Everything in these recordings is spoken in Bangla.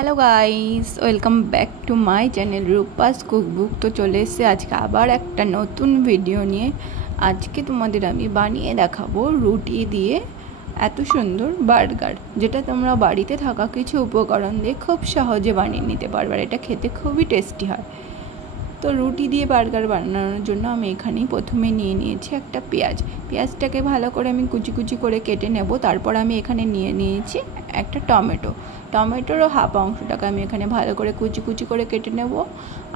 Hello guys, welcome back to my channel Rupa's cookbook. তো চলে এসেছে আজকে আবার একটা নতুন ভিডিও নিয়ে। আজকে তোমাদের আমি বানিয়ে দেখাবো রুটি দিয়ে এত সুন্দর বার্গার, যেটা তোমরা বাড়িতে থাকা কিছু উপকরণ দিয়ে খুব সহজে বানিয়ে নিতে পারবে। আর এটা খেতে খুবই টেস্টি হয়। তো রুটি দিয়ে বার্গার বানানোর জন্য আমি এখানেই প্রথমে নিয়ে নিয়েছি একটা পেঁয়াজটাকে ভালো করে আমি কুচি কুচি করে কেটে নেব। তারপর আমি এখানে নিয়ে নিয়েছি একটা টমেটোরও হাফ অংশটাকে আমি এখানে ভালো করে কুচি কুচি করে কেটে নেব।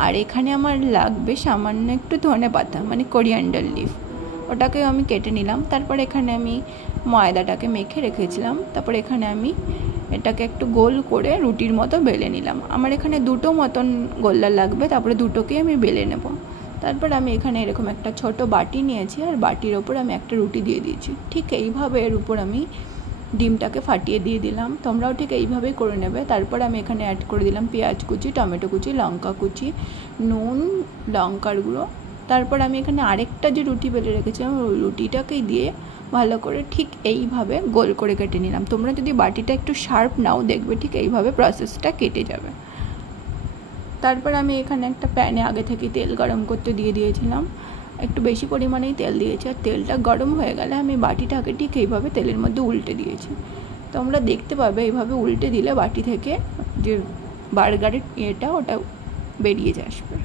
আর এখানে আমার লাগবে সামান্য একটু ধনেপাতা, মানে কোরিয়ান্ডার লিফ, ওটাকেও আমি কেটে নিলাম। তারপর এখানে আমি ময়দাটাকে মেখে রেখেছিলাম। তারপর এখানে আমি এটাকে একটু গোল করে রুটির মতো বেলে নিলাম। আমার এখানে দুটো মতন গোল্লা লাগবে, তারপরে দুটোকেই আমি বেলে নেব। তারপর আমি এখানে এরকম একটা ছোট বাটি নিয়েছি, আর বাটির ওপর আমি একটা রুটি দিয়ে দিয়েছি। ঠিক এইভাবে এর উপর আমি ডিমটাকে ফাটিয়ে দিয়ে দিলাম। তোমরাও ঠিক এইভাবেই করে নেবে। তারপর আমি এখানে অ্যাড করে দিলাম পেঁয়াজ কুচি, টমেটো কুচি, লঙ্কা কুচি, নুন, লঙ্কার গুঁড়ো। তারপর আমি এখানে আরেকটা যে রুটি বেলে রেখেছিলাম ওই রুটিটাকেই দিয়ে ভালো করে ঠিক এইভাবে গোল করে কেটে নিলাম। তোমরা যদি বাটিটা একটু শার্প নাও, দেখবে ঠিক এইভাবে প্রসেসটা কেটে যাবে। তারপর আমি এখানে একটা প্যানে আগে থেকে তেল গরম করতে দিয়ে দিয়েছিলাম। একটু বেশি পরিমাণেই তেল দিয়েছি। আর তেলটা গরম হয়ে গেলে আমি বাটিটাকে ঠিক এইভাবে তেলের মধ্যে উল্টে দিয়েছি। তোমরা দেখতে পাবে এইভাবে উল্টে দিলে বাটি থেকে যে বার্গারের ওটা বেরিয়ে আসবে।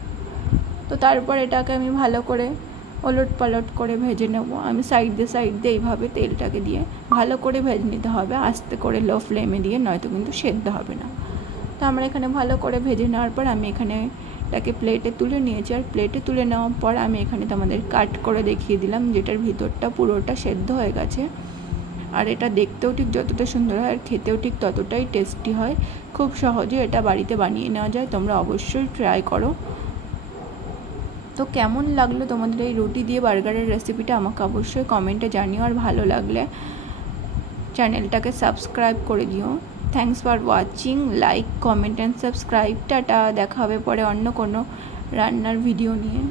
তো তারপর এটাকে আমি ভালো করে ওলট পালট করে ভেজে নেব। আমি সাইড দিয়ে এইভাবে তেলটাকে দিয়ে ভালো করে ভেজে নিতে হবে, আস্তে করে লো ফ্লেমে দিয়ে, নয়তো কিন্তু সেদ্ধ হবে না। তো আমরা এখানে ভালো করে ভেজে নেওয়ার পর আমি এখানে এটাকে প্লেটে তুলে নিয়েছি। আর প্লেটে তুলে নেওয়ার পর আমি এখানে তোমাদের কাট করে দেখিয়ে দিলাম, যেটার ভিতরটা পুরোটা সেদ্ধ হয়ে গেছে। আর এটা দেখতেও ঠিক যতটা সুন্দর হয় আর খেতেও ঠিক ততটাই টেস্টি হয়। খুব সহজে এটা বাড়িতে বানিয়ে নেওয়া যায়, তোমরা অবশ্যই ট্রাই করো। তো কেমন লাগলো তোমাদের এই রুটি দিয়ে বার্গারের রেসিপিটা আমাকে অবশ্যই কমেন্টে জানিও। আর ভালো লাগলে চ্যানেলটাকে সাবস্ক্রাইব করে দিও। Thanks for watching. Like, comment and subscribe. Tata. দেখা হবে পরে অন্য কোনো রান্নার ভিডিও নিয়ে।